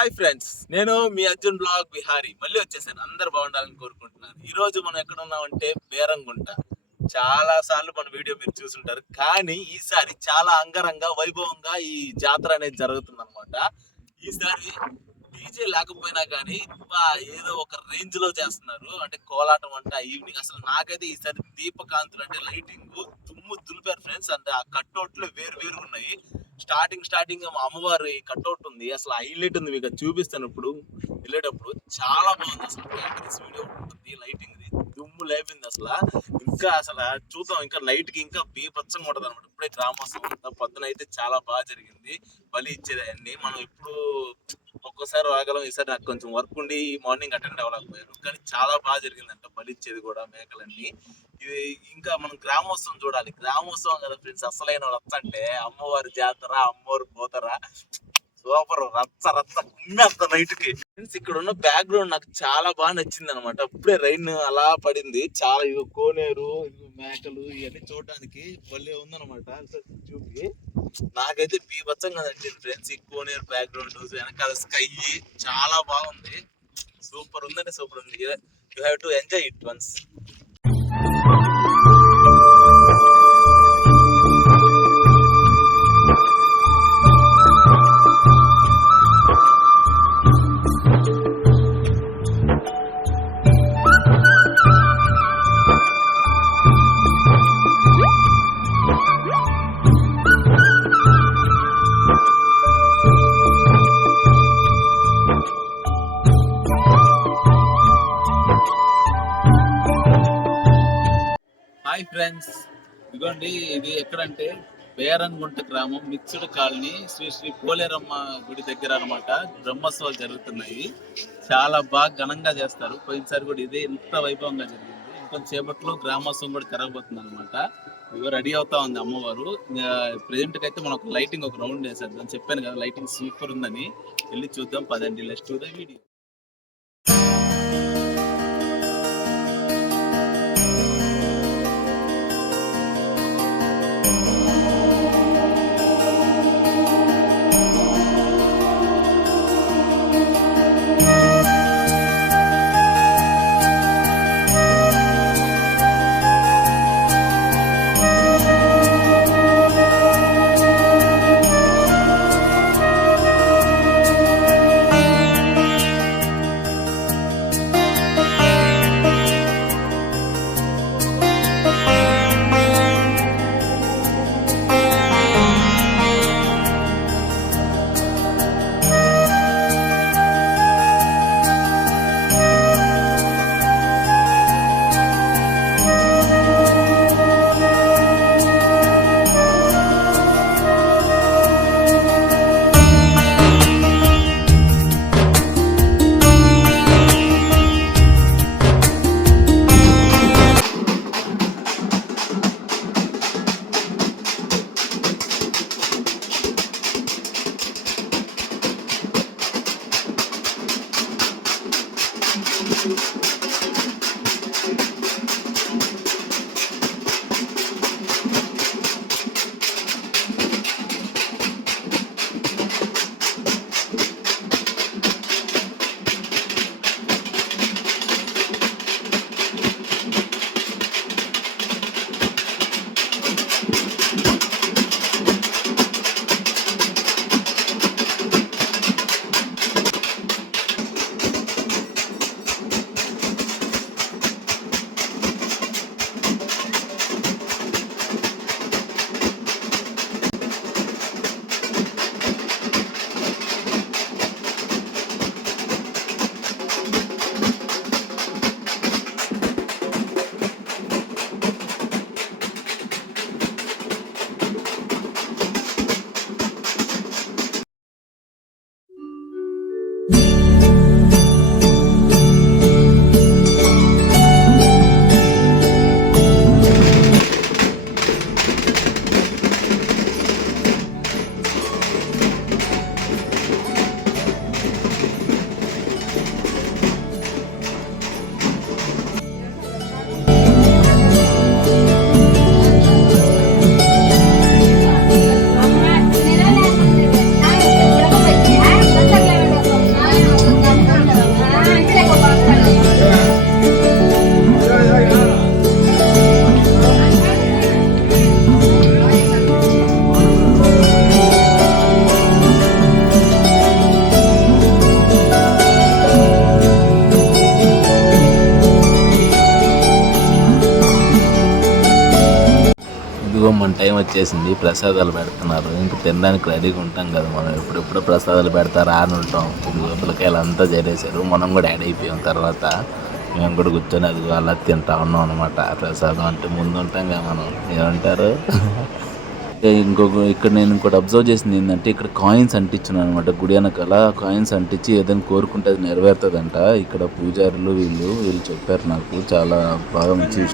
Hi friends, నేను మీ Arjun blog Bihari మళ్ళీ వచ్చేసాను. అందరు బాగుండాలని కోరుకుంటున్నాను. ఈ రోజు మనం ఎక్కడ ఉన్నామంటే బేరంగుంట. చాలా సార్లు మన వీడియో మీరు చూసుంటారు, కానీ ఈసారి చాలా అంగరంగ వైభవంగా ఈ జాతర అనేది జరుగుతుంది అనమాట. ఈసారి డీజే లేకపోయినా కానీ ఏదో ఒక రేంజ్ లో చేస్తున్నారు. అంటే కోలాటం అంట ఈవినింగ్. అసలు నాకైతే ఈసారి దీపకాంతులు అంటే లైటింగ్ దుమ్ము దులిపారు ఫ్రెండ్స్. అంటే ఆ కట్అవుట్లు వేరు ఉన్నాయి. స్టార్టింగ్ అమ్మవారి కట్అవుట్ ఉంది, అసలు హైలైట్ ఉంది. మీకు చూపిస్తాను ఇప్పుడు వెళ్ళేటప్పుడు. చాలా బాగుంది అసలు. వీడియో ఉంటుంది, లైటింగ్ దుమ్ము లేపింది అసలు. ఇంకా అసలు చూద్దాం, ఇంకా నైట్ కి ఇంకా బీభత్సంగా ఉంటుంది అనమాట. ఇప్పుడే గ్రామోత్సవం అంతా పొద్దున అయితే చాలా బాగా జరిగింది. బలి ఇచ్చేది అన్ని మనం ఇప్పుడు ఒక్కోసారి రాగలం. ఈసారి నాకు కొంచెం వర్క్ ఉండి మార్నింగ్ అటెండ్ అవ్వలేకపోయారు, కానీ చాలా బాగా జరిగిందంట బలి ఇచ్చేది కూడా, మేకలన్నీ. ఇది ఇంకా మనం గ్రామోత్సవం చూడాలి. గ్రామోత్సవం కదా ఫ్రెండ్స్ అసలైన రచ్చ అంటే. అమ్మవారి జాతర, అమ్మవారు పోతారా, సూపర్ రచ్చ కుమ్మేస్తా నైట్ కి. ఫ్రెండ్స్ ఇక్కడ ఉన్న బ్యాక్గ్రౌండ్ నాకు చాలా బాగా నచ్చింది అనమాట. ఇప్పుడే రైన్ అలా పడింది. చాలా ఇవి కోనేరు, ఇవి మేకలు ఇవన్నీ చూడడానికి భలే ఉందనమాట. చూపి నాకైతే బీభత్సంగా నచ్చింది ఫ్రెండ్స్. ఈ కోనేరు బ్యాక్గ్రౌండ్, వెనకాల స్కై చాలా బాగుంది. సూపర్ ఉందంటే సూపర్ ఉంది. You have to enjoy it once. Hi friends, ఇదిగోండి. ఇది ఎక్కడంటే బేరంగుంట గ్రామం, మిక్స్డ్ కాలనీ, శ్రీ శ్రీ పోలేరమ్మ గుడి దగ్గర అనమాట. బ్రహ్మోత్సవాలు జరుగుతున్నాయి. చాలా బాగా ఘనంగా చేస్తారు. పోయినసారి కూడా ఇదే ఇంత వైభవంగా జరిగింది. ఇంకొంచెంసేపట్లో గ్రామోత్సవం కూడా జరగబోతుంది అనమాట. ఇవి రెడీ అవుతా ఉంది అమ్మవారు. ప్రెజెంట్ కి అయితే మనం ఒక లైటింగ్ ఒక రౌండ్ వేసేద్దాం. చెప్పాను కదా లైటింగ్ సూపర్ ఉందని. వెళ్ళి చూద్దాం పదండి. Let's do the video. మన టైం వచ్చేసింది. ప్రసాదాలు పెడుతున్నారు. ఇంక తినడానికి రెడీగా ఉంటాం కదా మనం. ఎప్పుడెప్పుడు ప్రసాదాలు పెడతారా అని ఉంటాం. పిల్లకాయలు అంతా చేరేశారు. మనం కూడా యాడ్ అయిపోయాం. తర్వాత మేము కూడా కూర్చొని అది అలా తింటా ఉన్నాం అనమాట. ప్రసాదం అంటే ముందు ఉంటాం కదా మనం. ఏమంటారు? ఇక్కడ నేను ఇంకోటి అబ్జర్వ్ చేసింది ఏంటంటే, ఇక్కడ కాయిన్స్ అంటించున్నాను అనమాట. గుడి వెనకాల కాయిన్స్ అంటించి ఏదైనా కోరుకుంటే అది నెరవేరుతుందంట. ఇక్కడ పూజారులు వీళ్ళు చెప్పారు నాకు. చాలా బాగా మంచి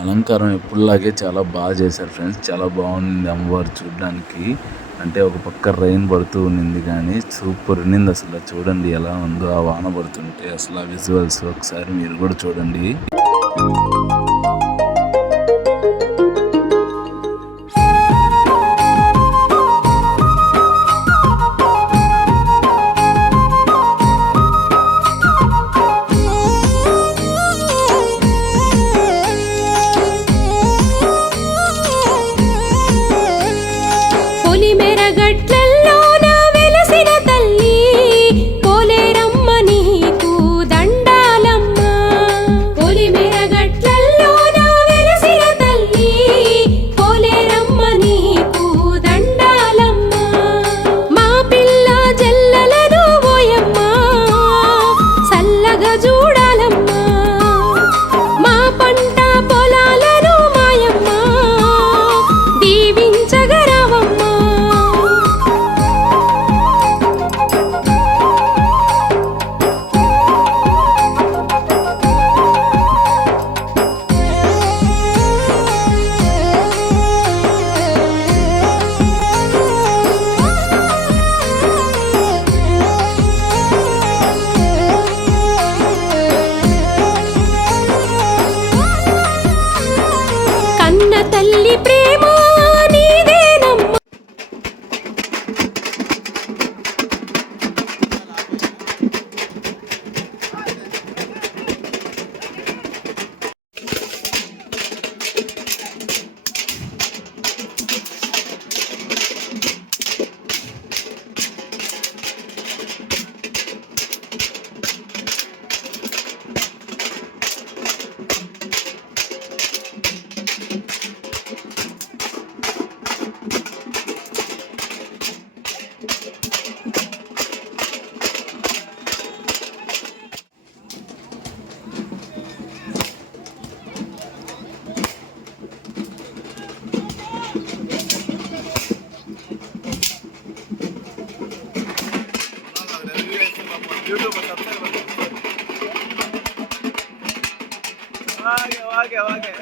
అలంకారం ఎప్పుడులాగే చాలా బాగా చేశారు ఫ్రెండ్స్. చాలా బాగుంది అమ్మవారు చూడడానికి. అంటే ఒక పక్క రైన్ పడుతూ ఉన్నింది కానీ సూపర్ ఉన్నింది అసలు. చూడండి ఎలా ఉందో ఆ వాన పడుతుంటే అసలు ఆ విజువల్స్ ఒకసారి మీరు కూడా చూడండి. గట్లల్లోన ఓకే ఓకే ఓకే